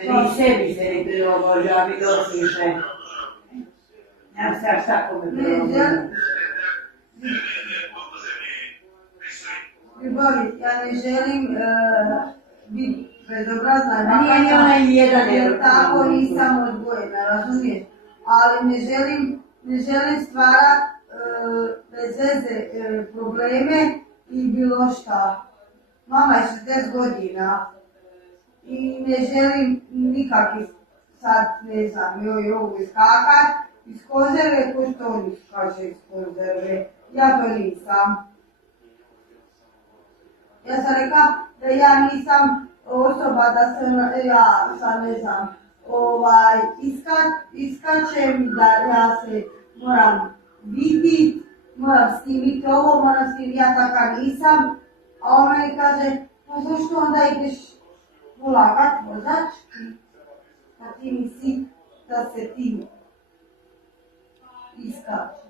Meni i sebi se ne bilo možda, mi dosliše. Ja sam šta kome bilo možda. Ljubavi, ja ne želim biti bezobrazna, Nije onaj jedan jer tako nisam odgojena, razumiješ? Ali ne želim stvarati bez veze probleme i bilo šta. Mama je 60 godina i ne želim nikakvi sad, ne znam, joj iskakat iz konzerve, ko što oni skače iz konzerve. Ja to nisam. Ja sam rekla da ja nisam osoba da se ja sad ne znam iskačem, da ja se moram vidit, moram snimiti ovo, moram snimiti, ja taka nisam. A ona mi kaže, pa zašto onda ideš polagat vozački, pa ti misli da se ti iskačeš.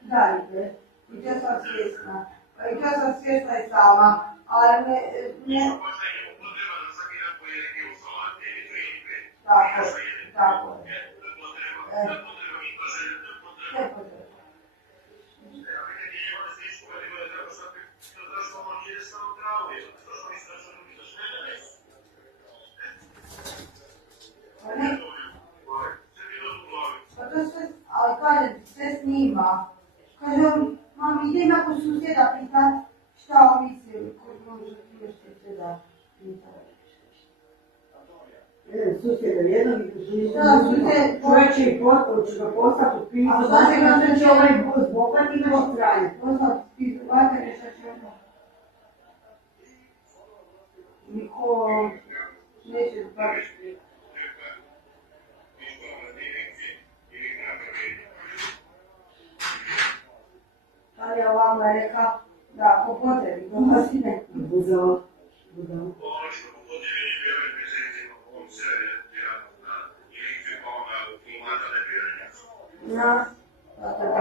Da, ide. I to sam svjesna. I to sam svjesna i sama. Ali ne... Tako, tako. Sve potreba. Pa to sve, ali kaže, sve snima. Kaže on, mami, idem ako susjeda pitat šta on misli, koliko može ti još susjeda pitat. Susjeda jednog i susjeda. Da, susjed... Čovječe i potporu će ga postati u pisu. A znači da će ovaj zbogat i imaš stranje. Postati u pisu, vajte šta će ono. Niko neće zbaviti. Ali ja ovamo je rekla da po potrebi dolazi neko. Budalo. Ja, tako da.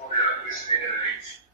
Ovdje na koji se nije reći.